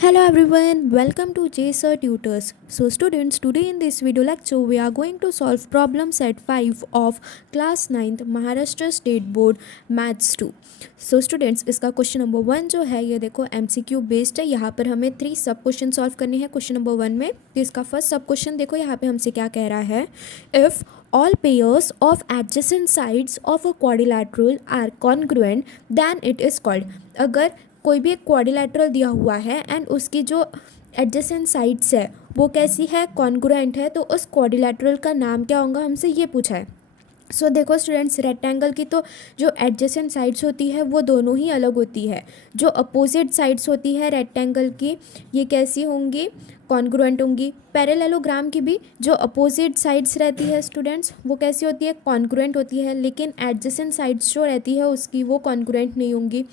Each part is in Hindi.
Hello everyone, welcome to JSR Tutors. So students, today in this video lecture we are going to solve problem set 5 of class 9th Maharashtra State Board Maths 2. So students, इसका क्वेश्चन नंबर 1 जो है ये देखो MCQ बेस्ड है। यहाँ पर हमें 3 सब क्वेश्चन सॉल्व करने हैं क्वेश्चन नंबर 1 में। तो इसका फर्स्ट सब क्वेश्चन देखो यहाँ पे हमसे क्या कह रहा है। If all pairs of adjacent sides of a quadrilateral are congruent then it is called। अगर कोई भी एक क्वाड्रिलेटरल दिया हुआ है एंड उसकी जो एडजेसेंट साइड्स है वो कैसी है, कॉन्ग्रुएंट है, तो उस क्वाड्रिलेटरल का नाम क्या होगा, हमसे ये पूछा है। सो देखो स्टूडेंट्स, रेक्टेंगल की तो जो एडजेसेंट साइड्स होती है वो दोनों ही अलग होती है। जो अपोजिट साइड्स होती है रेक्टेंगल की ये कैसी होंगी, कॉन्ग्रुएंट होंगी। पैरेललोग्राम की भी जो अपोजिट साइड्स रहती है स्टूडेंट्स वो कैसी होती है, कॉन्ग्रुएंट होती है, लेकिन एडजेसेंट साइड्स जो रहती है उसकी वो कॉन्ग्रुएंट नहीं होंगी।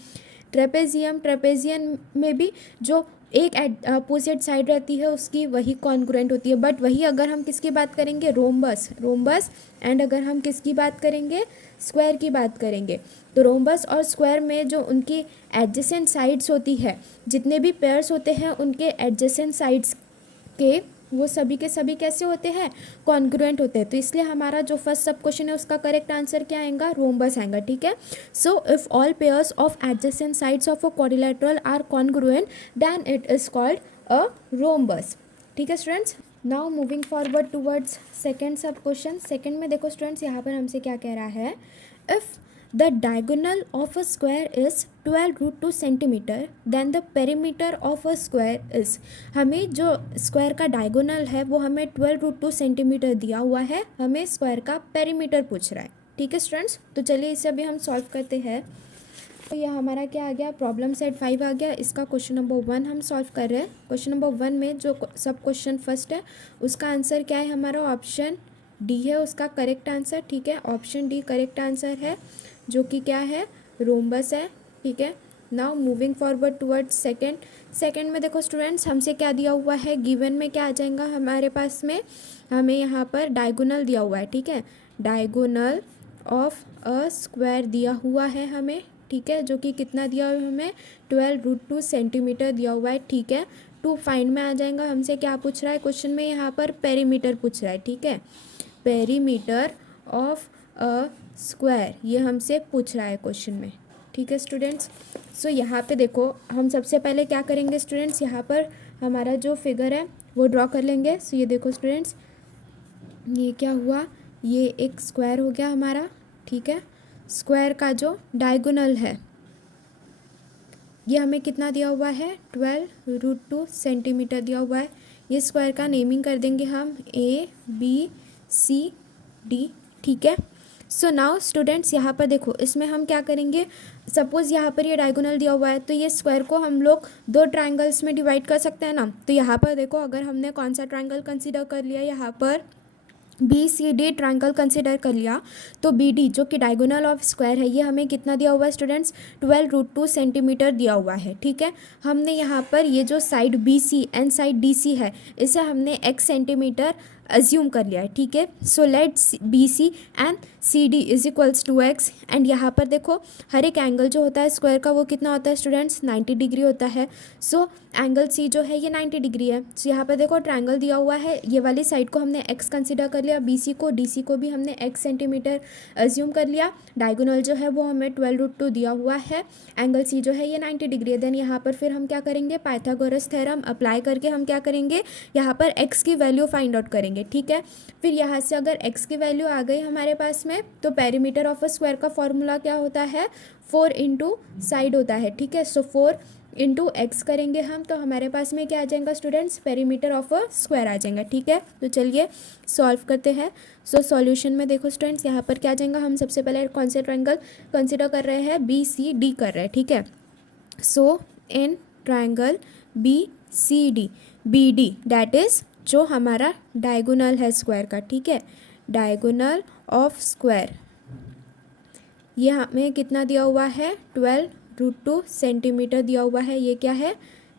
ट्रेपेजियन में भी जो एक अपोजिट साइड रहती है उसकी वही कॉन्ग्रुएंट होती है। बट वही अगर हम किसकी बात करेंगे, रोम्बस एंड अगर हम किसकी बात करेंगे, स्क्वायर की बात करेंगे, तो रोम्बस और स्क्वायर में जो उनकी एडजेसेंट साइड्स होती है, जितने भी पेयर्स होते हैं उनके एडजेसेंट साइड्स के वो सभी के सभी कैसे होते हैं, कॉन्ग्रुएंट होते हैं। तो इसलिए हमारा जो फर्स्ट सब क्वेश्चन है उसका करेक्ट आंसर क्या आएगा, रोम्बस आएगा। ठीक है। So if all pairs of adjacent sides of a quadrilateral are congruent then it is called a rhombus. ठीक है students. Now moving forward towards second sub question. Second में देखो स्टूडेंट्स यहाँ पर हमसे क्या कह रहा है। If the diagonal of a square is 12√2 centimeter then the perimeter of a square is। हमें जो स्क्वायर का डायगोनल है वो हमें 12√2 सेंटीमीटर दिया हुआ है, हमें स्क्वायर का पेरीमीटर पूछ रहा है। ठीक है स्टूडेंट्स, तो चलिए इसे अभी हम सॉल्व करते हैं। तो यह हमारा क्या आ गया, प्रॉब्लम सेट 5 आ गया। इसका क्वेश्चन नंबर 1 हम सॉल्व कर रहे हैं। क्वेश्चन नंबर 1 में जो सब क्वेश्चन फर्स्ट है उसका आंसर क्या है, हमारा ऑप्शन डी है उसका करेक्ट आंसर। ठीक है, ऑप्शन डी करेक्ट आंसर है जो कि क्या है, रोम्बस है। ठीक है। Now moving forward towards second में देखो स्टूडेंट्स हमसे क्या दिया हुआ है, गिवन में क्या आ जाएगा हमारे पास में, हमें यहाँ पर डायगोनल दिया हुआ है। ठीक है, डायगोनल ऑफ अ स्क्वायर दिया हुआ है हमें। ठीक है, जो कि कितना दिया हुआ है हमें, 12√2 सेंटीमीटर दिया हुआ है। ठीक है, टू फाइंड में आ जाएगा। हमसे क्या पूछ रहा है क्वेश्चन में, यहाँ पर पेरीमीटर पूछ रहा है। ठीक है, पेरीमीटर ऑफ अ स्क्वायर ये हमसे पूछ रहा है क्वेश्चन में। ठीक है स्टूडेंट्स। सो यहाँ पे देखो हम सबसे पहले क्या करेंगे स्टूडेंट्स, यहाँ पर हमारा जो फिगर है वो ड्रॉ कर लेंगे। सो ये देखो स्टूडेंट्स, ये क्या हुआ, ये एक स्क्वायर हो गया हमारा। ठीक है, स्क्वायर का जो डायगोनल है ये हमें कितना दिया हुआ है, 12√2 सेंटीमीटर दिया हुआ है। ये स्क्वायर का नेमिंग कर देंगे हम ABCD। ठीक है। सो नाउ स्टूडेंट्स यहाँ पर देखो इसमें हम क्या करेंगे, सपोज़ यहाँ पर ये डायगोनल दिया हुआ है तो ये स्क्वायर को हम लोग दो ट्रायंगल्स में डिवाइड कर सकते हैं ना। तो यहाँ पर देखो अगर हमने कौन सा ट्रायंगल कंसीडर कर लिया, यहाँ पर BCD ट्रायंगल कंसिडर कर लिया, तो BD जो कि डायगोनल ऑफ स्क्वायर है ये हमें कितना दिया हुआ है स्टूडेंट्स, 12√2 सेंटीमीटर दिया हुआ है। ठीक है, हमने यहाँ पर ये जो side BC and side DC है इसे हमने x सेंटीमीटर अज्यूम कर लिया है। ठीक है, so let BC and CD is equals to x। And यहाँ पर देखो हर एक एंगल जो होता है स्क्वायर का वो कितना होता है स्टूडेंट्स, 90 डिग्री होता है। सो एंगल C जो है ये 90 डिग्री है। सो यहाँ पर देखो ट्रायंगल दिया हुआ है, ये वाली साइड को हमने x कंसिडर कर लिया, BC को DC को भी हमने x सेंटीमीटर अज्यूम कर लिया। डायगोनल जो है वो हमें 12√2 दिया हुआ है, एंगल C जो है ये 90 डिग्री है। देन यहाँ पर फिर हम क्या करेंगे, पाइथागोरस थ्योरम अप्लाई करके हम क्या करेंगे, यहाँ पर x की वैल्यू फाइंड आउट करेंगे। ठीक है, फिर यहाँ से अगर x की वैल्यू आ गई हमारे पास में तो पेरीमीटर ऑफ अ स्क्वायर का फॉर्मूला क्या होता है, 4 इंटू साइड होता है। ठीक है, सो 4 इंटू एक्स करेंगे हम तो हमारे पास में क्या आ जाएगा students, perimeter of a square आ जाएगा। ठीक है, तो चलिए सॉल्व करते हैं। सो सॉल्यूशन में देखो स्टूडेंट्स यहाँ पर क्या आ जाएगा, हम सबसे पहले कौन से ट्रायंगल कंसिडर कर रहे हैं, BCD कर रहे हैं। ठीक है, so in triangle BCD BD that is जो हमारा डायगोनल है स्क्वायर का। ठीक है, डायगोनल ऑफ स्क्वायर ये हमें कितना दिया हुआ है, 12√2 सेंटीमीटर दिया हुआ है। ये क्या है,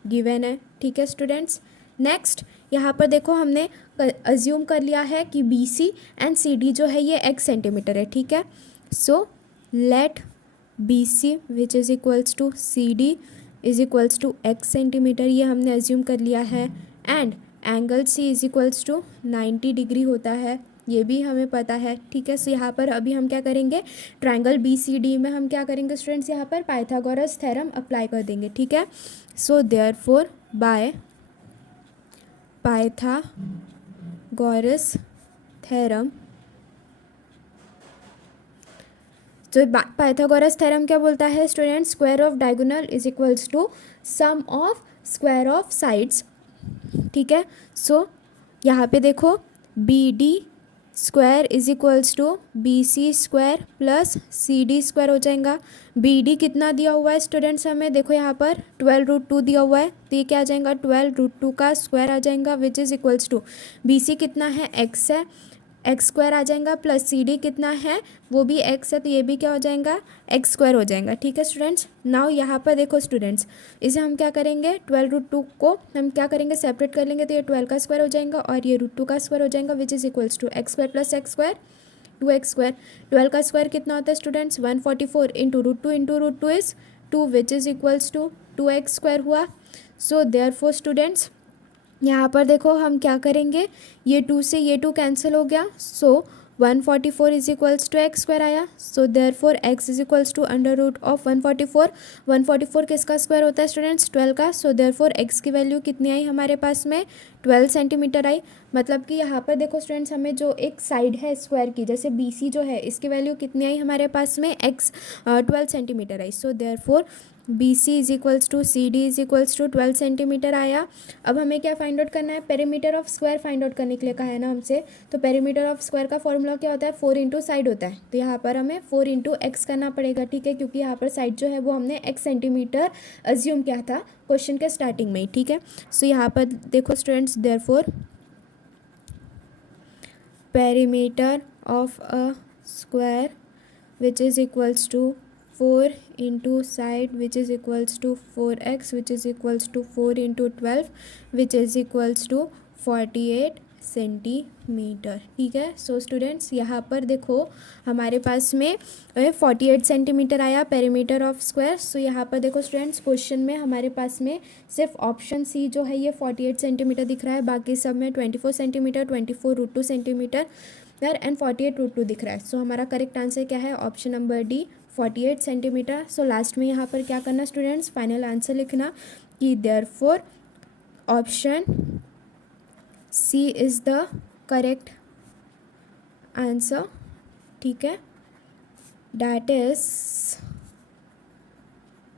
गिवन है। ठीक है स्टूडेंट्स। नेक्स्ट यहाँ पर देखो हमने अज्यूम कर लिया है कि BC एंड CD जो है ये x सेंटीमीटर है। ठीक है, so let BC which is equals to CD is equals to x centimetre, ये हमने अज्यूम कर लिया है। And angle C is equals to 90 degree होता है, ये भी हमें पता है। ठीक है, सो यहाँ पर अभी हम क्या करेंगे, ट्रायंगल बी सी डी में हम क्या करेंगे स्टूडेंट्स, यहाँ पर पाइथागोरस थ्योरम अप्लाई कर देंगे। ठीक है, so therefore by Pythagoras theorem, तो पाइथागोरस थ्योरम क्या बोलता है students, square of diagonal is equals to sum of square of sides. ठीक है, सो यहाँ पे देखो B D square is equals to B C square plus C D square हो जाएगा। बी डी कितना दिया हुआ है स्टूडेंट्स हमें, देखो यहाँ पर 12√2 दिया हुआ है, तो ये क्या आ जाएगा 12√2 का स्क्वायर आ जाएगा which is equals to B C कितना है एक्स है, एक्स स्क्वायर आ जाएगा, प्लस सी डी कितना है वो भी एक्स है, तो ये भी क्या हो जाएगा एक्स स्क्वायर हो जाएगा। ठीक है स्टूडेंट्स, नाउ यहाँ पर देखो स्टूडेंट्स, इसे हम क्या करेंगे 12√2 को हम क्या करेंगे सेपरेट कर लेंगे, तो ये 12 का स्क्वायर हो जाएगा और ये √2 का स्क्वायर हो जाएगा which is equals to x square plus x square 2x square. 12 का स्क्वायर कितना होता है students 144 into root two is 2 which is equals to 2x square हुआ। सो देयरफॉर स्टूडेंट्स यहाँ पर देखो हम क्या करेंगे, ये 2 से ये 2 कैंसिल हो गया, so 144 is equals to x square आया। So therefore x is equals to under root of 144। 144 किसका स्क्वायर होता है स्टूडेंट्स 12 का, सो देयरफॉर एक्स की वैल्यू कितनी आई हमारे पास में 12 सेंटीमीटर आई। मतलब कि यहाँ पर देखो स्टूडेंट्स हमें जो एक साइड है स्क्वायर की, जैसे बी सी जो है इसकी वैल्यू कितनी आई हमारे पास में एक्स 12 सेंटीमीटर आई। So therefore B C is equals to C D is equals to 12 centimetre आया। अब हमें क्या फाइंड आउट करना है, perimeter of square find out करने के लिए कहा है ना हमसे, तो पेरीमीटर ऑफ स्क्वायर का फॉर्मूला क्या होता है 4 इंटू साइड होता है, तो यहाँ पर हमें 4 इंटू एक्स करना पड़ेगा। ठीक है, क्योंकि यहाँ पर साइड जो है वो हमने एक्स सेंटीमीटर अज्यूम किया था क्वेश्चन के स्टार्टिंग में ही। ठीक है, सो यहाँ पर देखो students therefore perimeter of a square which is equals to 4 into side which is equals to 4x which is equals to 4 into 12 which is equals to 48 centimetre. ठीक है, सो स्टूडेंट्स यहाँ पर देखो हमारे पास में 48 सेंटीमीटर आया पेरीमीटर ऑफ स्क्वायर। सो यहाँ पर देखो स्टूडेंट्स क्वेश्चन में हमारे पास में सिर्फ ऑप्शन सी जो है ये 48 सेंटीमीटर दिख रहा है, बाकी सब में 24 सेंटीमीटर 24√2 सेंटीमीटर एंड 48√2 दिख रहा है। सो हमारा करेक्ट आंसर क्या है ऑप्शन नंबर डी 48 सेंटीमीटर। सो लास्ट में यहाँ पर क्या करना स्टूडेंट्स फाइनल आंसर लिखना कि therefore option C is the correct answer. ठीक है, that is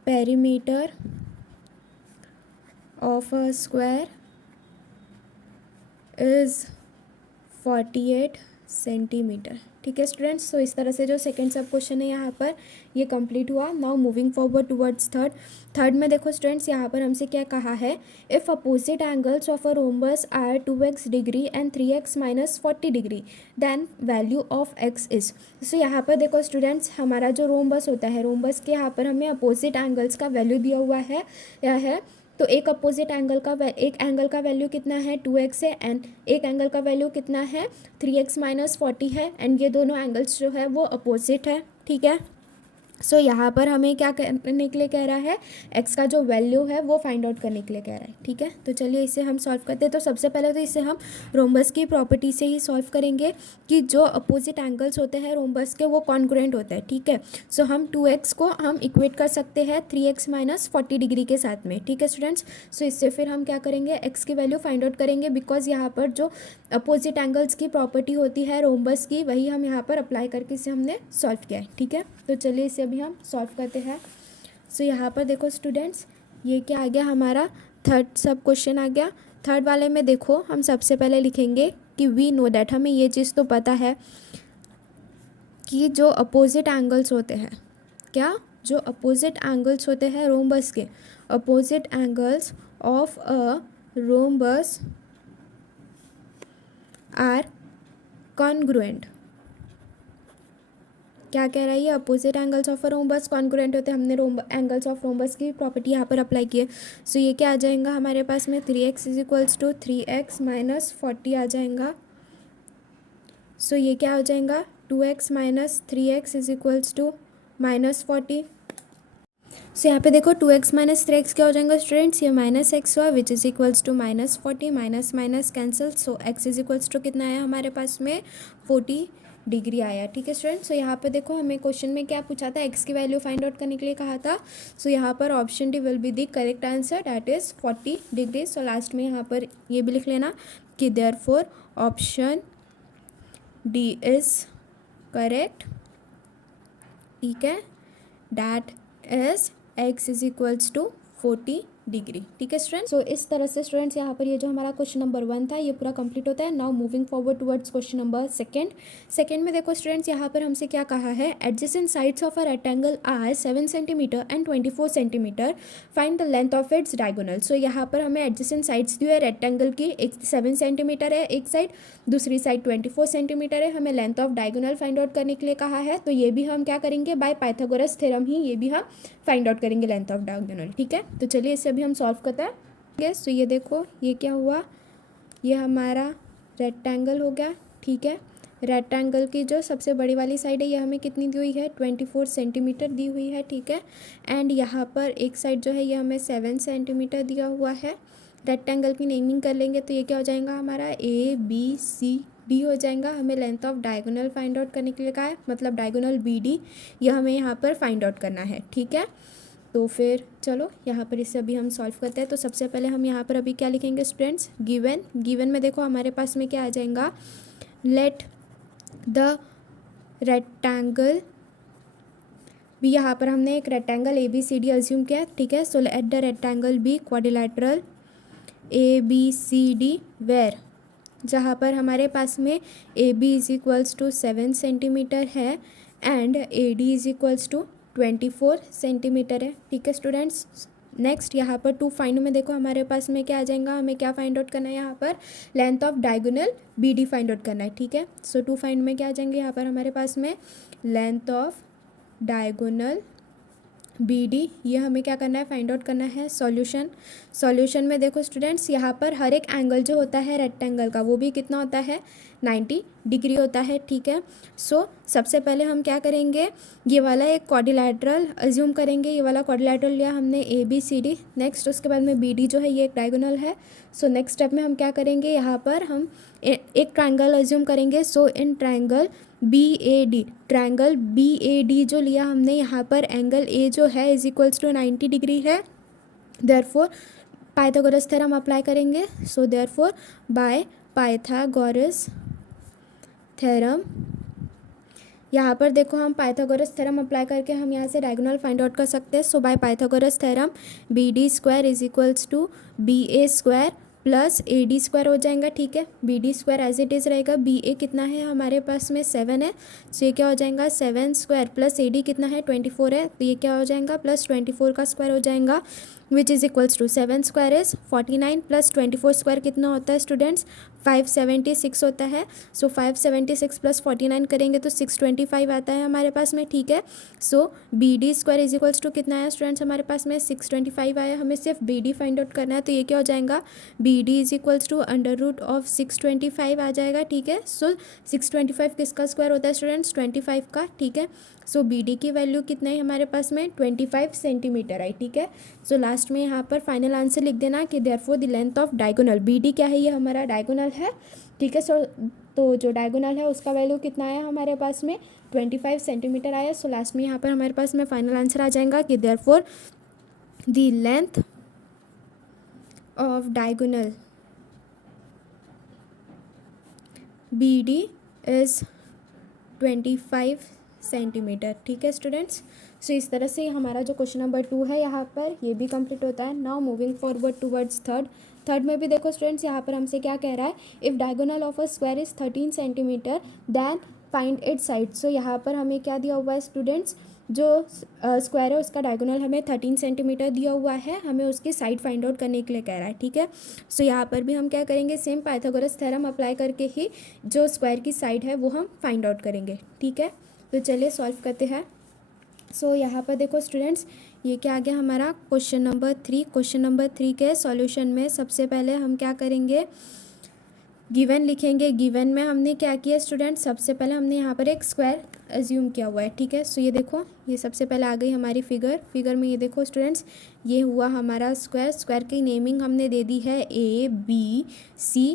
perimeter of a square is 48 centimetre. ठीक है स्टूडेंट्स, सो इस तरह से जो सेकंड सब क्वेश्चन है यहाँ पर ये कंप्लीट हुआ। Now moving forward towards third में देखो स्टूडेंट्स यहाँ पर हमसे क्या कहा है, if opposite angles of a rhombus are 2x degree and 3x minus 40 degree then value of x is. So यहाँ पर देखो स्टूडेंट्स हमारा जो रोम्बस होता है, रोम्बस के यहाँ पर हमें अपोजिट एंगल्स का वैल्यू दिया हुआ है या है, तो एक अपोजिट एंगल का एक एंगल का वैल्यू कितना है 2x है एंड एक एंगल का वैल्यू कितना है 3x माइनस 40 है एंड ये दोनों एंगल्स जो है वो अपोजिट है। ठीक है, सो यहाँ पर हमें क्या करने के लिए कह रहा है, x का जो वैल्यू है वो फाइंड आउट करने के लिए कह रहा है। ठीक है, तो चलिए इसे हम सॉल्व करते हैं। तो सबसे पहले तो इसे हम रोम्बस की प्रॉपर्टी से ही सॉल्व करेंगे कि जो अपोजिट एंगल्स होते हैं रोम्बस के वो कॉन्ग्रुएंट होते हैं। ठीक है, सो हम 2x को हम इक्वेट कर सकते हैं 3x माइनस 40 डिग्री के साथ में। ठीक है स्टूडेंट्स, सो इससे फिर हम क्या करेंगे x की वैल्यू फाइंड आउट करेंगे, बिकॉज यहाँ पर जो अपोजिट एंगल्स की प्रॉपर्टी होती है रोम्बस की वही हम यहाँ पर अप्लाई करके इसे हमने सॉल्व किया है। ठीक है, तो चलिए इसे अभी हम सॉल्व करते हैं। सो यहाँ पर देखो स्टूडेंट्स ये क्या आ गया हमारा थर्ड सब क्वेश्चन आ गया। थर्ड वाले में देखो हम सबसे पहले लिखेंगे कि वी नो दैट, हमें ये चीज़ तो पता है कि जो अपोजिट एंगल्स होते हैं, क्या जो अपोजिट एंगल्स होते हैं रोम्बस के, opposite angles of a rhombus are congruent. क्या कह रहा है ये, opposite angles of a rhombus congruent होते हैं। हमने एंगल्स ऑफ रोम्बस की प्रॉपर्टी यहाँ पर अप्लाई की है। सो ये क्या आ जाएगा हमारे पास में 3x is equals to 3x minus 40 आ जाएगा। सो ये क्या हो जाएगा 2x minus 3x is equals to minus 40। So यहाँ पे देखो 2x माइनस 3x क्या हो जाएगा स्टूडेंट्स, ये माइनस एक्स हुआ which is equals to -40, minus minus cancel, so x is equals to कितना आया हमारे पास में 40 डिग्री आया। ठीक है स्टूडेंट्स, सो यहाँ पे देखो हमें क्वेश्चन में क्या पूछा था, x की वैल्यू फाइंड आउट करने के लिए कहा था। सो यहाँ पर option D will be the correct answer, that is 40 degree. So last में यहाँ पर ये भी लिख लेना कि therefore option D is correct. ठीक है, that is x is equals to 40 degree. ठीक है स्टूडेंट्स, सो इस तरह से स्टूडेंट्स यहाँ पर ये जो हमारा क्वेश्चन नंबर 1 था ये पूरा कंप्लीट होता है। Now moving forward towards question number second में देखो स्टूडेंट्स यहाँ पर हमसे क्या कहा है, adjacent sides of a rectangle are 7 centimeter and 24 centimeter, find the length of its diagonal. So यहाँ पर हमें एडजेसेंट साइड्स दी है रेक्टेंगल की, एक 7 सेंटीमीटर है एक साइड, दूसरी साइड 24 सेंटीमीटर है, हमें length of diagonal find out करने के लिए कहा है। तो ये भी हम क्या करेंगे, बाय पाइथागोरस थ्योरम ही ये भी हम फाइंड आउट करेंगे लेंथ ऑफ डायगोनल। ठीक है, तो चलिए इसे अभी हम सॉल्व करते हैं। यस, तो ये देखो ये क्या हुआ, ये हमारा रेक्टेंगल हो गया। ठीक है, रेक्टेंगल की जो सबसे बड़ी वाली साइड है ये हमें कितनी दी हुई है, 24 सेंटीमीटर दी हुई है। ठीक है, एंड यहाँ पर एक साइड जो है ये हमें 7 सेंटीमीटर दिया हुआ है। रेक्टेंगल की नेमिंग कर लेंगे तो ये क्या हो जाएगा हमारा ABCD हो जाएगा। हमें length of diagonal find out करने के लिए कहा है, मतलब डायगोनल BD यह हमें यहाँ पर फाइंड आउट करना है। ठीक है, तो फिर चलो यहाँ पर इसे अभी हम सॉल्व करते हैं। तो सबसे पहले हम यहाँ पर अभी क्या लिखेंगे स्टूडेंट्स, गिवन में देखो हमारे पास में क्या आ जाएगा, लेट द रेक्टेंगल भी, यहाँ पर हमने एक रेक्टेंगल ABCD अज्यूम किया। ठीक है, so let the rectangle be quadrilateral ABCD where, जहाँ पर हमारे पास में AB is equals to 7 centimeter है and AD is equals to 24 centimeter है। ठीक है स्टूडेंट्स, नेक्स्ट यहाँ पर टू फाइंड में देखो हमारे पास में क्या आ जाएगा, हमें क्या फाइंड आउट करना है, यहाँ पर length of diagonal BD find out करना है। ठीक है, सो टू फाइंड में क्या आ जाएंगे यहाँ पर हमारे पास में लेंथ ऑफ डायगोनल BD, ये हमें क्या करना है, फाइंड आउट करना है। सॉल्यूशन में देखो स्टूडेंट्स यहाँ पर हर एक एंगल जो होता है रेक्टेंगल का वो भी कितना होता है, 90 डिग्री होता है। ठीक है, सो सबसे पहले हम क्या करेंगे, ये वाला एक क्वाड्रिलेटरल अज्यूम करेंगे, ये वाला क्वाड्रिलेटरल लिया हमने ABCD। नेक्स्ट उसके बाद में BD जो है ये एक डायगोनल है। सो नेक्स्ट स्टेप में हम क्या करेंगे, यहाँ पर हम एक ट्रायंगल अज्यूम करेंगे। सो इन ट्रायंगल ट्रायंगल BAD जो लिया हमने, यहाँ पर एंगल A जो है इज इक्वल्स टू 90 डिग्री है। देयरफॉर पाइथागोरस थ्योरम अप्लाई करेंगे। So therefore by Pythagoras theorem, यहाँ पर देखो हम पाइथागोरस थ्योरम अप्लाई करके हम यहाँ से डायगोनल फाइंड आउट कर सकते हैं। So by Pythagoras theorem BD square is equals to BA square plus AD square हो जाएगा। ठीक है, BD square as it is रहेगा, BA कितना है हमारे पास में 7 है, सो ये क्या हो जाएगा 7 स्क्वायर प्लस AD कितना है 24 है, तो ये क्या हो जाएगा प्लस 24 का स्क्वायर हो जाएगा which is equals to 7 square is 49 plus 24 square कितना होता है स्टूडेंट्स 576 होता है। सो 576 प्लस 49 करेंगे तो 625 आता है हमारे पास में। ठीक है, so BD square is equals to कितना आया स्टूडेंट्स हमारे पास में 625 आया। हमें सिर्फ BD फाइंड आउट करना है, तो ये क्या हो जाएगा BD is equals to under root of 625 आ जाएगा। ठीक है, सो 625 किसका स्क्वायर होता है स्टूडेंट्स 25 का। ठीक है, सो BD की वैल्यू कितना है हमारे पास में 25 सेंटीमीटर आई। ठीक है, सो लास्ट में यहाँ पर फाइनल आंसर लिख देना कि therefore the length of diagonal BD क्या है, ये हमारा डायगोनल है। ठीक है, सो तो जो डायगोनल है उसका वैल्यू कितना आया हमारे पास में 25 सेंटीमीटर आया। सो लास्ट में यहाँ पर हमारे पास में फाइनल आंसर आ जाएगा कि therefore the length of diagonal BD is 25 centimetre. ठीक है स्टूडेंट्स, सो इस तरह से हमारा जो क्वेश्चन नंबर 2 है यहाँ पर ये भी कंप्लीट होता है। Now moving forward towards third में भी देखो स्टूडेंट्स यहाँ पर हमसे क्या कह रहा है, if diagonal of a square is 13 centimeter then find its side. So यहाँ पर हमें क्या दिया हुआ है स्टूडेंट्स, जो स्क्वायर है उसका डायगोनल हमें 13 सेंटीमीटर दिया हुआ है, हमें उसकी साइड फाइंड आउट करने के लिए कह रहा है। ठीक है, सो यहाँ पर भी हम क्या करेंगे, सेम पाइथागोरस थ्योरम अप्लाई करके ही जो स्क्वायर की साइड है वो हम फाइंड आउट करेंगे। ठीक है, तो चलिए सॉल्व करते हैं। सो यहाँ पर देखो स्टूडेंट्स ये क्या आ गया हमारा क्वेश्चन नंबर 3। क्वेश्चन नंबर 3 के सॉल्यूशन में सबसे पहले हम क्या करेंगे, गिवन लिखेंगे। गिवन में हमने क्या किया स्टूडेंट, सबसे पहले हमने यहाँ पर एक स्क्वायर एज्यूम किया हुआ है, ठीक है। सो ये देखो, ये सबसे पहले आ गई हमारी फिगर में, ये देखो स्टूडेंट्स, ये हुआ हमारा स्क्वायर। स्क्वायर की नेमिंग हमने दे दी है ABCD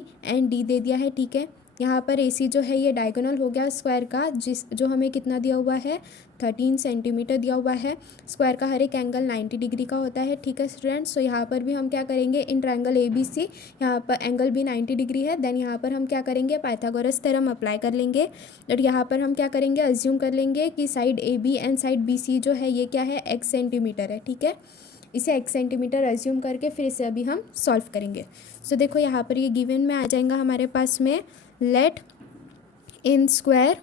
दे दिया है, ठीक है। यहाँ पर AC जो है ये डायगोनल हो गया स्क्वायर का, जो हमें कितना दिया हुआ है, 13 सेंटीमीटर दिया हुआ है। स्क्वायर का हर एक एंगल 90 डिग्री का होता है, ठीक है स्टूडेंट्स। सो यहाँ पर भी हम क्या करेंगे, इन ट्रायंगल ABC यहाँ पर एंगल भी 90 डिग्री है। देन यहाँ पर हम क्या करेंगे, पाइथागोरस थ्योरम अप्लाई कर लेंगे। और यहाँ पर हम क्या करेंगे, अज्यूम कर लेंगे कि side AB and side BC जो है ये क्या है, x सेंटीमीटर है, ठीक है। इसे x सेंटीमीटर अज्यूम करके फिर इसे अभी हम सॉल्व करेंगे। सो देखो यहाँ पर ये गिवन में आ जाएगा हमारे पास में, let in square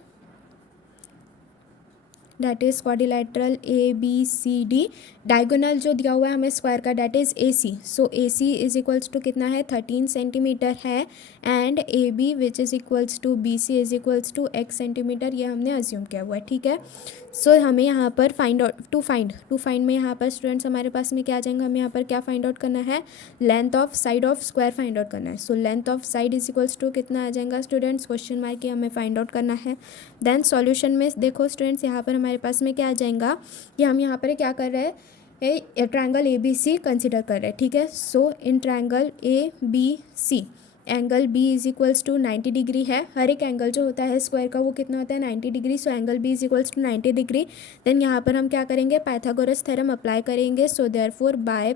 that is quadrilateral ABCD, diagonal जो दिया हुआ है हमें स्क्वायर का that is AC। So AC is equals to कितना है, 13 सेंटीमीटर है। And AB which is equals to BC is equals to x centimetre, ये हमने अज्यूम किया हुआ है, ठीक है। सो हमें यहाँ पर टू फाइंड में यहाँ पर स्टूडेंट्स हमारे पास में क्या आ जाएगा, हमें यहाँ पर क्या फाइंड आउट करना है, length of side of square find out करना है। So length of side is equals to कितना आ जाएगा स्टूडेंट्स, क्वेश्चन मार्क ये हमें फाइंड आउट करना है। देन सॉल्यूशन में देखो स्टूडेंट्स, यहाँ पर हमारे पास में क्या आ जाएगा कि हम यहाँ पर क्या कर रहे हैं, ट्रायंगल ABC कंसिडर कर रहे हैं, ठीक है। So in triangle ABC angle B is equals to 90 degree है। हर एक एंगल जो होता है स्क्वायर का वो कितना होता है, 90 degree. So angle B is equals to 90 degree. Then यहाँ पर हम क्या करेंगे, पाइथागोरस थ्योरम अप्लाई करेंगे। So therefore by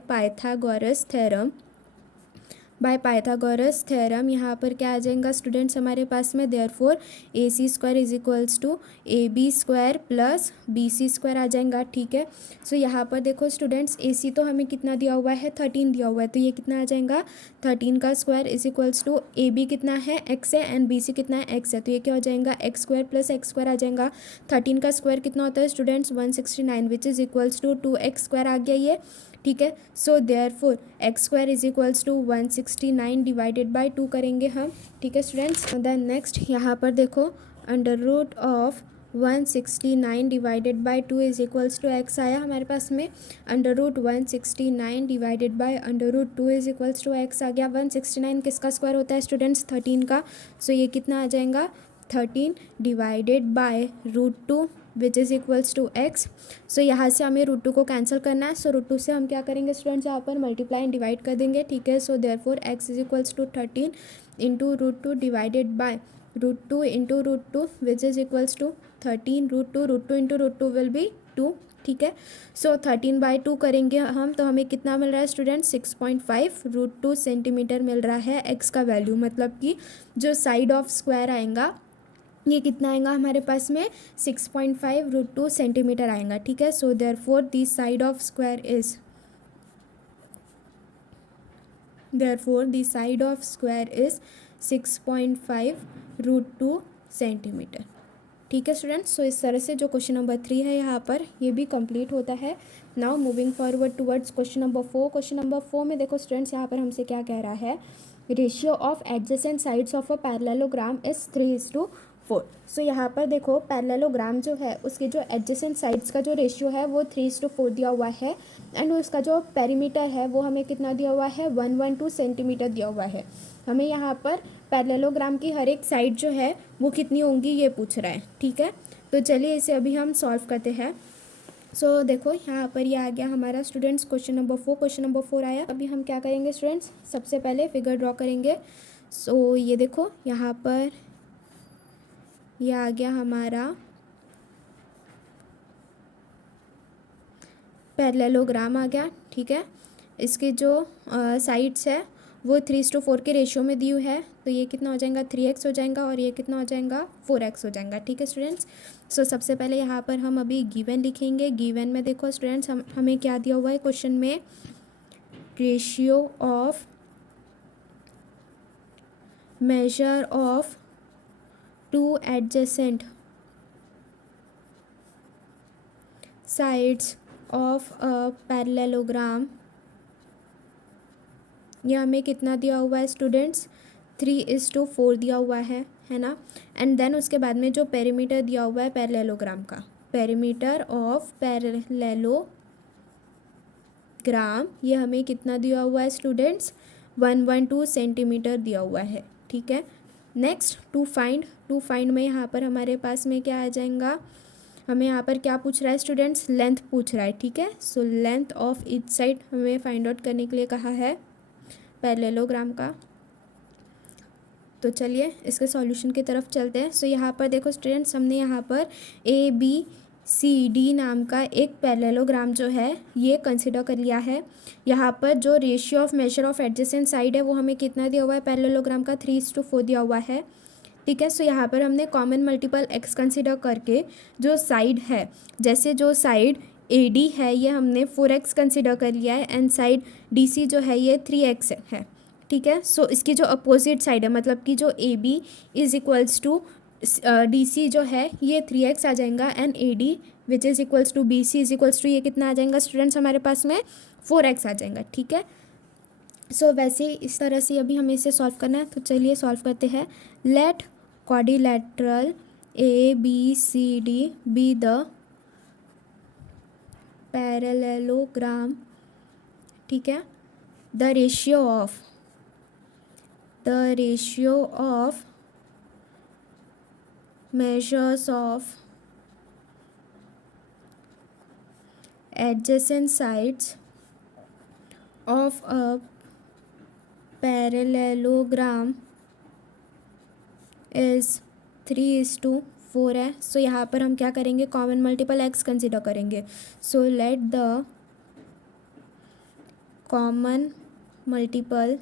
Pythagoras theorem यहाँ पर क्या आ जाएगा स्टूडेंट्स हमारे पास में, therefore AC square is equals to AB square plus BC square आ जाएगा, ठीक है। सो यहाँ पर देखो स्टूडेंट्स, AC तो हमें कितना दिया हुआ है, 13 दिया हुआ है, तो ये कितना आ जाएगा, 13 का square is equals to AB कितना है, x है, एंड BC कितना है, x है, तो ये क्या हो जाएगा, x square plus x square आ जाएगा। 13 का स्क्वायर कितना होता है students, 169 which is equals to 2x square आ गया ये, ठीक है। So therefore x square is equals to 169 divided by 2 करेंगे हम, ठीक है स्टूडेंट्स। देन नेक्स्ट यहाँ पर देखो, under root of 169 divided by 2 is equals to x आया हमारे पास में। Under root 169 divided by under root 2 is equals to x आ गया। 169 किसका स्क्वायर होता है स्टूडेंट्स, 13 का। सो ये कितना आ जाएगा, 13 divided by root 2 which is equals to x। So यहाँ से हमें रूट 2 को कैंसिल करना है। सो रूट 2 से हम क्या करेंगे स्टूडेंट्स, यहाँ पर मल्टीप्लाई एंड डिवाइड कर देंगे, ठीक है। So therefore x is equals to 13 into root 2 divided by root 2 into root 2 which is equals to 13 root 2 into root 2 will be 2, ठीक है। सो 13/2 करेंगे हम, तो हमें कितना मिल रहा है स्टूडेंट, 6.5 रूट 2 सेंटीमीटर मिल रहा है x का वैल्यू। मतलब कि जो साइड ऑफ स्क्वायर आएगा ये कितना आएगा हमारे पास में, 6.5 रूट 2 सेंटीमीटर आएगा, ठीक है। So therefore the side of square is 6.5 root 2 centimetre, ठीक है स्टूडेंट्स। सो इस तरह से जो क्वेश्चन नंबर 3 है यहाँ पर ये भी कंप्लीट होता है। Now moving forward towards question number 4। Question number 4 में देखो स्टूडेंट्स, यहाँ पर हमसे क्या कह रहा है, ratio of adjacent sides of a parallelogram is 3:4। सो यहाँ पर देखो पैरेललोग्राम जो है उसके जो एडजेसेंट साइड्स का जो रेशियो है वो 3:4 दिया हुआ है। एंड उसका जो पेरीमीटर है वो हमें कितना दिया हुआ है, 112 सेंटीमीटर दिया हुआ है। हमें यहाँ पर पैरेललोग्राम की हर एक साइड जो है वो कितनी होंगी ये पूछ रहा है, ठीक है। तो चलिए इसे अभी हम सॉल्व करते हैं। सो देखो यहाँ पर ये आ गया हमारा students question number 4। Question number 4 आया। अभी हम क्या करेंगे स्टूडेंट्स, सबसे पहले फिगर ड्रॉ करेंगे। सो ये देखो यहाँ पर ये आ गया हमारा पैरेललोग्राम आ गया, ठीक है। इसके जो साइड्स है वो 3:4 के रेशियो में दी हुई है, तो ये कितना हो जाएगा, 3x हो जाएगा, और ये कितना हो जाएगा, 4x हो जाएगा, ठीक है स्टूडेंट्स। सो सबसे पहले यहाँ पर हम अभी गिवन लिखेंगे। गिवन में देखो स्टूडेंट्स हमें क्या दिया हुआ है क्वेश्चन में, ratio of measure of two adjacent sides of a parallelogram, ये हमें कितना दिया हुआ है स्टूडेंट्स, 3:4 दिया हुआ है ना। एंड देन उसके बाद में जो पेरीमीटर दिया हुआ है पैरेललोग्राम का, पेरीमीटर ऑफ पैरेललोग्राम, ये हमें कितना दिया हुआ है स्टूडेंट्स, 112 सेंटीमीटर दिया हुआ है, ठीक है। नेक्स्ट टू फाइंड में यहाँ पर हमारे पास में क्या आ जाएगा, हमें यहाँ पर क्या पूछ रहा है स्टूडेंट्स, लेंथ पूछ रहा है, ठीक है। So length of each side हमें फाइंड आउट करने के लिए कहा है पैरेललोग्राम का। तो चलिए इसके सॉल्यूशन की तरफ चलते हैं। सो यहाँ पर देखो स्टूडेंट्स, हमने यहाँ पर ABCD नाम का एक पैरेललोग्राम जो है ये कंसिडर कर लिया है। यहाँ पर जो ratio of measure of adjacent side है वो हमें कितना दिया हुआ है पैरेललोग्राम का, 3:4 दिया हुआ है, ठीक है। सो यहाँ पर हमने कॉमन मल्टीपल x कंसिडर करके जो साइड है, जैसे जो साइड AD है ये हमने 4x कंसिडर कर लिया है एंड साइड DC जो है ये 3x है, ठीक है। सो इसकी जो अपोजिट साइड है, मतलब कि जो AB is equals to DC जो है ये 3x आ जाएगा and AD which is equals to BC is equals to ये कितना आ जाएगा स्टूडेंट्स हमारे पास में 4x आ जाएगा, ठीक है। सो वैसे इस तरह से अभी हमें इसे सॉल्व करना है, तो चलिए सॉल्व करते हैं। Let quadrilateral ABCD be the parallelogram, ठीक है। The ratio of measures of adjacent sides of a parallelogram is 3:4 है। सो यहाँ पर हम क्या करेंगे, कॉमन मल्टीपल x कंसिडर करेंगे। So let the common multiple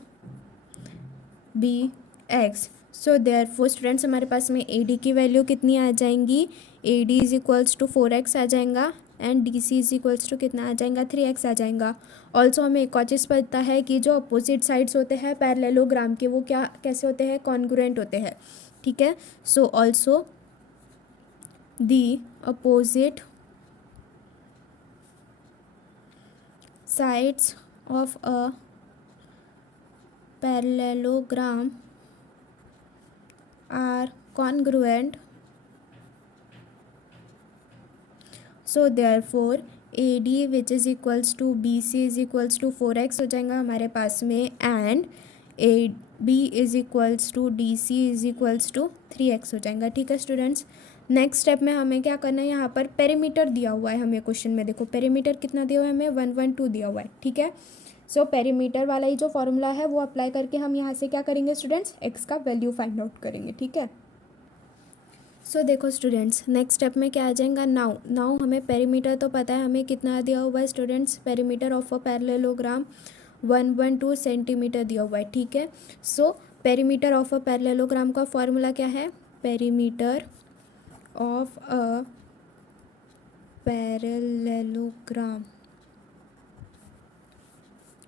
be x। So therefore students हमारे पास में AD की वैल्यू कितनी आ जाएंगी, AD is equals to 4x आ जाएगा and DC is equals to कितना आ जाएगा, 3x आ जाएगा। ऑल्सो हमें एक और चीज़ पता है कि जो अपोजिट साइड्स होते हैं पैरेललोग्राम के वो क्या कैसे होते हैं, कॉन्ग्रुएंट होते हैं, ठीक है। So also the opposite sides of a parallelogram are congruent, so therefore AD which is equals to BC is equals to 4x हो जाएगा हमारे पास में and AB is equals to DC is equals to 3x हो जाएगा, ठीक है स्टूडेंट्स। नेक्स्ट स्टेप में हमें क्या करना है, यहाँ पर पेरीमीटर दिया हुआ है हमें क्वेश्चन में, देखो पेरीमीटर कितना दिया हुआ है हमें, 112 दिया हुआ है, ठीक है। सो पेरीमीटर वाला ही जो फॉर्मूला है वो अप्लाई करके हम यहाँ से क्या करेंगे स्टूडेंट्स, x का वैल्यू फाइंड आउट करेंगे, ठीक है। सो देखो स्टूडेंट्स नेक्स्ट स्टेप में क्या आ जाएगा, नाउ हमें पेरीमीटर तो पता है, हमें कितना दिया हुआ है students, perimeter of a parallelogram 112 centimeter दिया हुआ है, ठीक है। So perimeter of a parallelogram का फॉर्मूला क्या है, perimeter of a parallelogram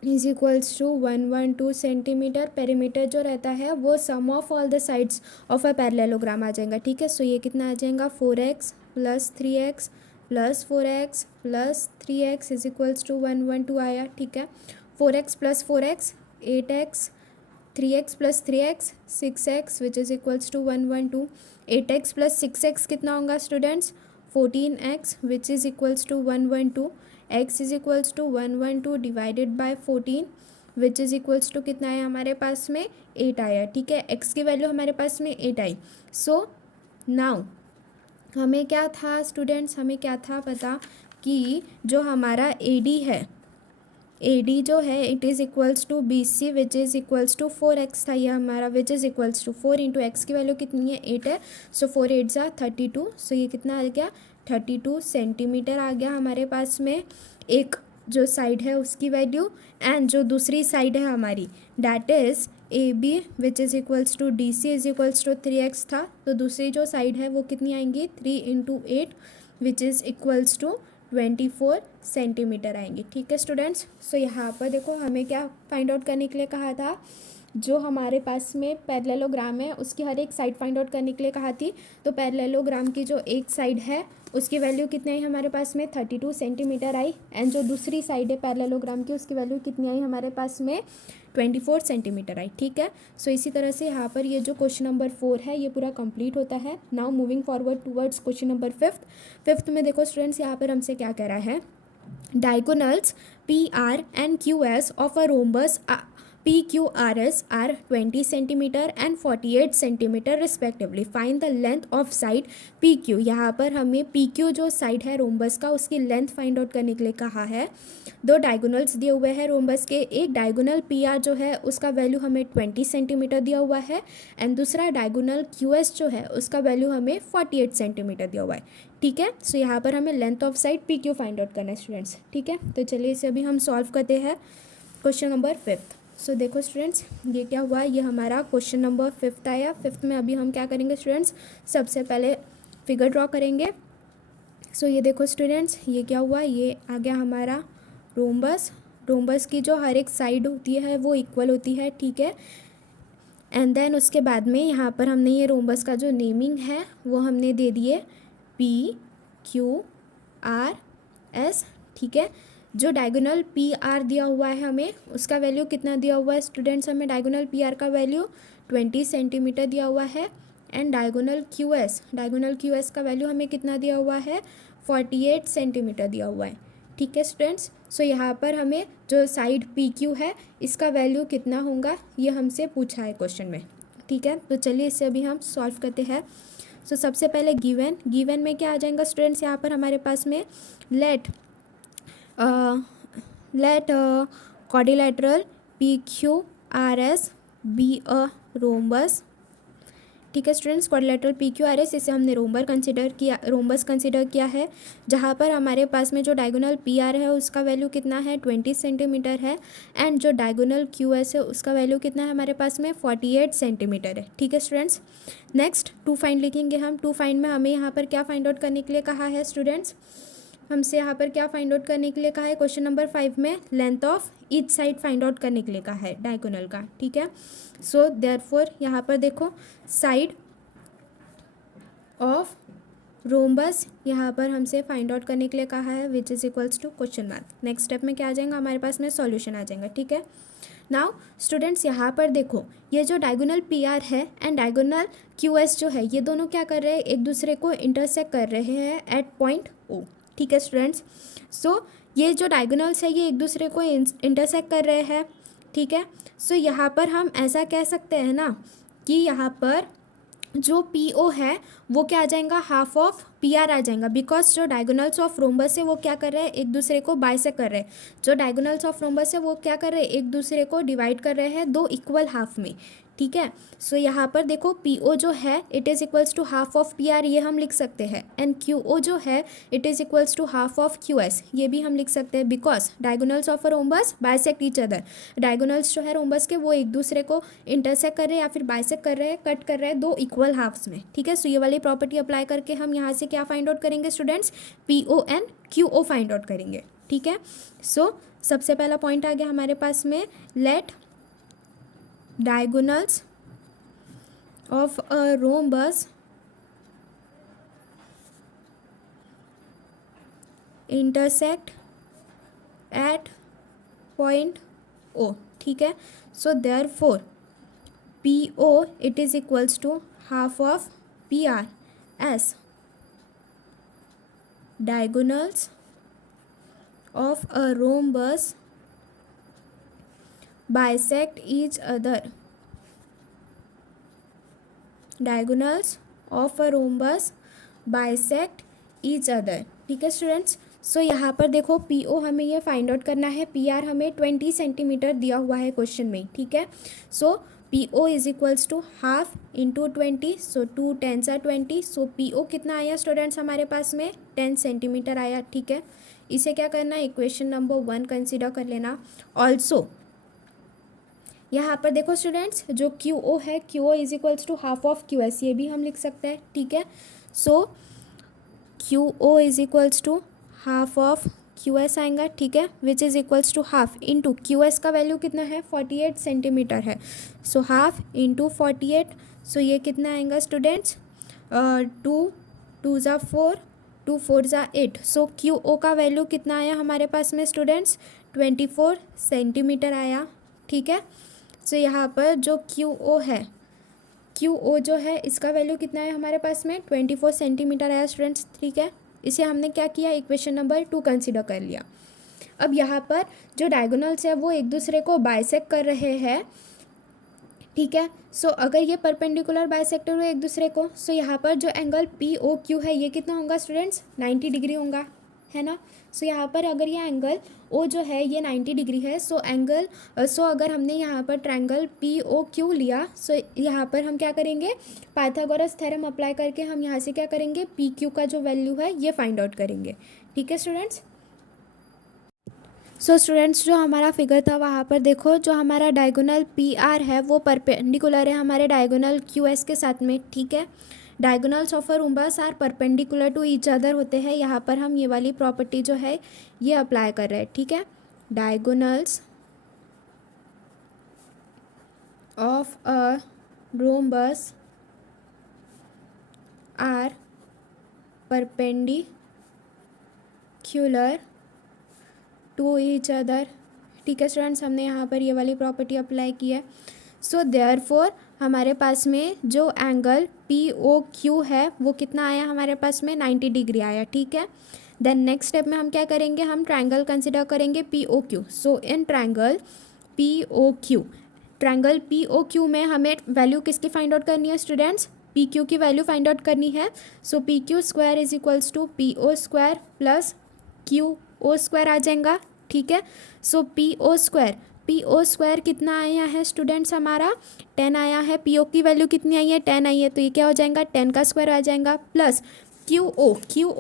is equals to 112 centimeter. Perimeter जो रहता है वो sum of all the sides of a parallelogram आ जाएगा, ठीक है। सो ये कितना आ जाएगा, 4x plus 3x plus 4x plus 3x is equals to 112 आया, ठीक है। 4x plus 4x 8x, 3x plus 3x 6x which is equals to 112। 8x plus 6x कितना होगा students, 14x which is equals to 112। x is equals to 112 divided by 14 which is equals to कितना है हमारे पास में 8 आया, ठीक है। x की वैल्यू हमारे पास में 8 आई। सो नाउ हमें क्या था स्टूडेंट्स, हमें क्या था पता कि जो हमारा AD है, AD जो है it is equals to BC which is equals to 4x था ये हमारा, which is equals to 4 into x की वैल्यू कितनी है 8 है। सो 4 8 ज़ा 32। सो ये कितना आ गया 32 सेंटीमीटर आ गया हमारे पास में एक जो साइड है उसकी वैल्यू, एंड जो दूसरी साइड है हमारी that is AB which is equals to DC is equals to 3x था, तो दूसरी जो साइड है वो कितनी आएंगी 3 into 8 which is equals to 24 centimetre आएंगे, ठीक है स्टूडेंट्स। सो यहाँ पर देखो हमें क्या फाइंड आउट करने के लिए कहा था, जो हमारे पास में पैरेललोग्राम है उसकी हर एक साइड फाइंड आउट करने के लिए कहा थी। तो पैरेललोग्राम की जो एक साइड है उसकी वैल्यू कितनी आई हमारे पास में 32 सेंटीमीटर आई, एंड जो दूसरी साइड है पैरेललोग्राम की उसकी वैल्यू कितनी आई हमारे पास में 24 सेंटीमीटर आई, ठीक है। सो इसी तरह से यहाँ पर ये जो क्वेश्चन नंबर 4 है ये पूरा कंप्लीट होता है। Now moving forward towards question number 5th में देखो स्टूडेंट्स यहाँ पर हमसे क्या कह रहा है, diagonals PR and QS of a rhombus PQRS are 20 centimeter and 48 centimeter respectively. Find the length of side PQ. यहाँ पर हमें PQ जो साइड है रोम्बस का उसकी लेंथ फाइंड आउट करने के लिए कहा है। दो डायगोनल्स दिए हुए हैं रोम्बस के, एक डायगोनल PR जो है उसका वैल्यू हमें 20 सेंटीमीटर दिया हुआ है एंड दूसरा डायगोनल QS जो है उसका वैल्यू हमें 48 सेंटीमीटर दिया हुआ है। ठीक है, सो यहाँ पर हमें length of side PQ find out करना है स्टूडेंट्स। ठीक है, तो चलिए इसे अभी हम सॉल्व करते हैं। Question number 5। सो देखो स्टूडेंट्स, ये क्या हुआ, ये हमारा क्वेश्चन नंबर 5 आया। 5 में अभी हम क्या करेंगे स्टूडेंट्स, सबसे पहले फिगर ड्रॉ करेंगे। सो ये देखो स्टूडेंट्स, ये क्या हुआ, ये आ गया हमारा रोम्बस। रोम्बस की जो हर एक साइड होती है वो इक्वल होती है। ठीक है, एंड देन उसके बाद में यहाँ पर हमने ये रोम्बस का जो नेमिंग है वो हमने दे दिए PQRS। ठीक है, जो डायगोनल PR दिया हुआ है हमें उसका वैल्यू कितना दिया हुआ है स्टूडेंट्स, हमें डायगोनल PR का वैल्यू 20 सेंटीमीटर दिया हुआ है एंड डायगोनल QS का वैल्यू हमें कितना दिया हुआ है, 48 सेंटीमीटर दिया हुआ है। ठीक है स्टूडेंट्स, सो यहाँ पर हमें जो साइड PQ है इसका वैल्यू कितना होगा ये हमसे पूछा है क्वेश्चन में। ठीक है, तो चलिए इसे अभी हम सॉल्व करते हैं। सो सबसे पहले गिवन में क्या आ जाएगा स्टूडेंट्स, यहाँ पर हमारे पास में late quadrilateral PQRS be a rhombus। ठीक है स्टूडेंट्स, क्वाड्रिलेटरल PQRS इसे हमने रोम्बस कंसिडर किया है, जहाँ पर हमारे पास में जो डायगोनल PR है उसका वैल्यू कितना है, 20 सेंटीमीटर है एंड जो डायगोनल QS है उसका वैल्यू कितना है हमारे पास में, 48 सेंटीमीटर है। ठीक है स्टूडेंट्स, नेक्स्ट टू फाइंड लिखेंगे हम। टू फाइंड में हमें यहाँ पर क्या फाइंड आउट करने के लिए कहा है स्टूडेंट्स, हमसे यहाँ पर क्या फाइंड आउट करने के लिए कहा है, क्वेश्चन नंबर 5 में length of each side find out करने के लिए कहा है डायगोनल का। ठीक है, सो देयरफॉर यहाँ पर देखो साइड ऑफ रोम्बस यहाँ पर हमसे फाइंड आउट करने के लिए कहा है which is equals to question mark. Next step में क्या आ जाएगा हमारे पास में, सॉल्यूशन आ जाएगा। ठीक है, नाउ स्टूडेंट्स यहाँ पर देखो ये जो डायगोनल PR है एंड डायगोनल QS जो है ये दोनों क्या कर रहे हैं, एक दूसरे को इंटरसेक्ट कर रहे हैं एट पॉइंट O। ठीक है स्टूडेंट्स, सो ये जो डायगोनल्स है ये एक दूसरे को इंटरसेक्ट कर रहे हैं। ठीक है, सो यहाँ पर हम ऐसा कह सकते हैं ना कि यहाँ पर जो PO है वो क्या आ जाएगा, हाफ ऑफ PR आ जाएगा, बिकॉज जो डायगोनल्स ऑफ रोम्बस है वो क्या कर रहे हैं, एक दूसरे को बाइसेक्ट कर रहे हैं। जो डायगोनल्स ऑफ रोम्बस है वो क्या कर रहे हैं, एक दूसरे को डिवाइड कर रहे हैं दो इक्वल हाफ में। ठीक है, सो यहाँ पर देखो PO जो है it is equals to half of PR, ये हम लिख सकते हैं एंड QO जो है it is equals to half of QS, ये भी हम लिख सकते हैं because diagonals of a rhombus bisect each other. Diagonals जो है रोम्बस के वो एक दूसरे को इंटरसेक्ट कर रहे हैं या फिर बाइसेक्ट कर रहे हैं, कट कर रहे हैं दो इक्वल हाफ्स में। ठीक है, सो ये वाली प्रॉपर्टी अप्लाई करके हम यहाँ से क्या फाइंड आउट करेंगे students, PO and QO find out करेंगे। ठीक है, सो सबसे पहला पॉइंट आ गया हमारे पास में, late diagonals of a rhombus intersect at point O। ठीक है, so therefore PO it is equals to half of PR as diagonals of a rhombus bisect each other। diagonals of a rhombus bisect each other। ठीक है स्टूडेंट्स, सो यहाँ पर देखो PO हमें ये फाइंड आउट करना है, PR हमें 20 सेंटीमीटर दिया हुआ है क्वेश्चन में। ठीक है, so PO is equals to half into 20, so 2 10 20, so PO कितना आया स्टूडेंट्स हमारे पास में, 10 सेंटीमीटर आया। ठीक है, इसे क्या करना है, इक्वेशन नंबर 1 कंसिडर कर लेना। ऑल्सो यहाँ पर देखो स्टूडेंट्स जो QO है, QO is equals to half of QS, ये भी हम लिख सकते हैं। ठीक है, so QO is equals to half of QS आएगा। ठीक है, which is equals to half into QS का वैल्यू कितना है, 48 सेंटीमीटर है, सो हाफ इंटू 48, सो ये कितना आएगा स्टूडेंट्स, 2 2 ज़ा 4, 2 4 ज़ा 8, सो QO का वैल्यू कितना आया हमारे पास में स्टूडेंट्स, 24 सेंटीमीटर आया। ठीक है, सो यहाँ पर जो QO है, QO जो है इसका वैल्यू कितना है हमारे पास में, 24 सेंटीमीटर आया स्टूडेंट्स। ठीक है, इसे हमने क्या किया, इक्वेशन नंबर 2 कंसिडर कर लिया। अब यहाँ पर जो डायगोनल्स है वो एक दूसरे को बाइसेक्ट कर रहे हैं, ठीक है। सो अगर ये परपेंडिकुलर बाइसेक्टर हुए एक दूसरे को, सो यहाँ पर जो एंगल पी ओ क्यू है ये कितना होगा स्टूडेंट्स, 90 डिग्री होगा, है ना। सो यहाँ पर अगर ये एंगल ओ जो है ये 90 डिग्री है, सो अगर हमने यहाँ पर ट्रायंगल पी ओ क्यू लिया, सो यहाँ पर हम क्या करेंगे, पाइथागोरस थ्योरम अप्लाई करके हम यहाँ से क्या करेंगे, पी क्यू का जो वैल्यू है ये फाइंड आउट करेंगे, ठीक है स्टूडेंट्स। सो स्टूडेंट्स जो हमारा फिगर था वहाँ पर देखो, जो हमारा डायगोनल पी आर है वो परपेंडिकुलर है हमारे डायगोनल क्यू एस के साथ में, ठीक है। Diagonals of a rhombus are perpendicular to each other होते हैं, यहाँ पर हम ये वाली प्रॉपर्टी जो है ये अप्लाई कर रहे हैं, ठीक है। Diagonals of a rhombus are perpendicular to each other, ठीक है स्टूडेंट्स, हमने यहाँ पर ये वाली प्रॉपर्टी अप्लाई की है। सो देयरफॉर हमारे पास में जो एंगल पी ओ क्यू है वो कितना आया हमारे पास में, 90 डिग्री आया, ठीक है। देन नेक्स्ट स्टेप में हम क्या करेंगे, हम ट्रायंगल कंसिडर करेंगे P O Q. So in triangle P O Q में हमें वैल्यू किसकी फाइंड आउट करनी है स्टूडेंट्स, पी क्यू की वैल्यू फाइंड आउट करनी है। So P Q square is equals to P O square plus Q O square आ जाएगा, ठीक है। सो पी ओ स्क्वायर कितना आया है स्टूडेंट्स, हमारा 10 आया है। पी ओ की वैल्यू कितनी आई है, 10 आई है, तो ये क्या हो जाएगा, 10 का स्क्वायर आ जाएगा, प्लस क्यू ओ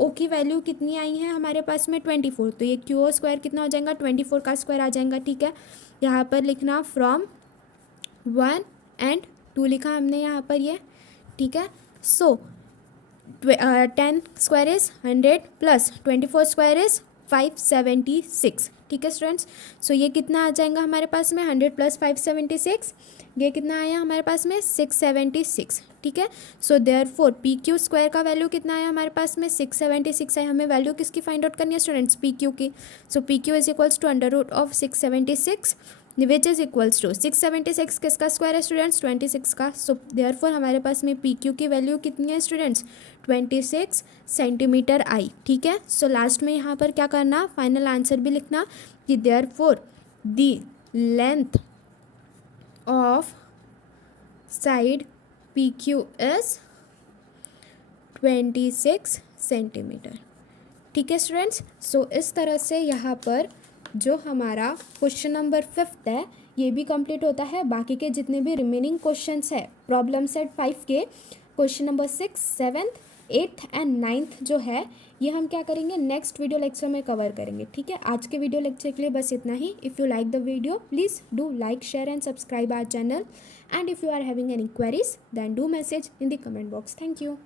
की वैल्यू कितनी आई है हमारे पास में 24, तो ये क्यू ओ स्क्वायर कितना हो जाएगा, 24 का स्क्वायर आ जाएगा, ठीक है। यहाँ पर लिखना फ्रॉम 1 and 2 लिखा हमने यहाँ पर ये, ठीक है। सो 10 square is 100 plus 24 square is 576, ठीक है स्टूडेंट्स। सो ये कितना आ जाएगा हमारे पास में, 100 प्लस 576, ये कितना आया हमारे पास में 676, ठीक है। So therefore P Q square का वैल्यू कितना आया हमारे पास में 676 है। हमें वैल्यू किसकी फाइंड आउट करनी है स्टूडेंट्स, पी क्यू की। So P Q is equals to under root of 676 which is equals to 676 किसका स्क्वायर है स्टूडेंट्स, 26 का। सो देयरफॉर हमारे पास में पी क्यू की वैल्यू कितनी है स्टूडेंट्स, 26 सेंटीमीटर आई, ठीक है। सो लास्ट में यहाँ पर क्या करना, फाइनल आंसर भी लिखना कि therefore the length of side P Q is 26 centimetre, ठीक है स्टूडेंट्स। सो इस तरह से यहाँ पर जो हमारा क्वेश्चन नंबर 5 है ये भी कंप्लीट होता है। बाकी के जितने भी रिमेनिंग क्वेश्चंस है प्रॉब्लम सेट 5 के, क्वेश्चन नंबर 6, 7, 8 एंड 9 जो है ये हम क्या करेंगे, नेक्स्ट वीडियो लेक्चर में कवर करेंगे, ठीक है। आज के वीडियो लेक्चर के लिए बस इतना ही। If you like the video please do like, share and subscribe our channel, and if you are having any queries then do message in the comment box. Thank you.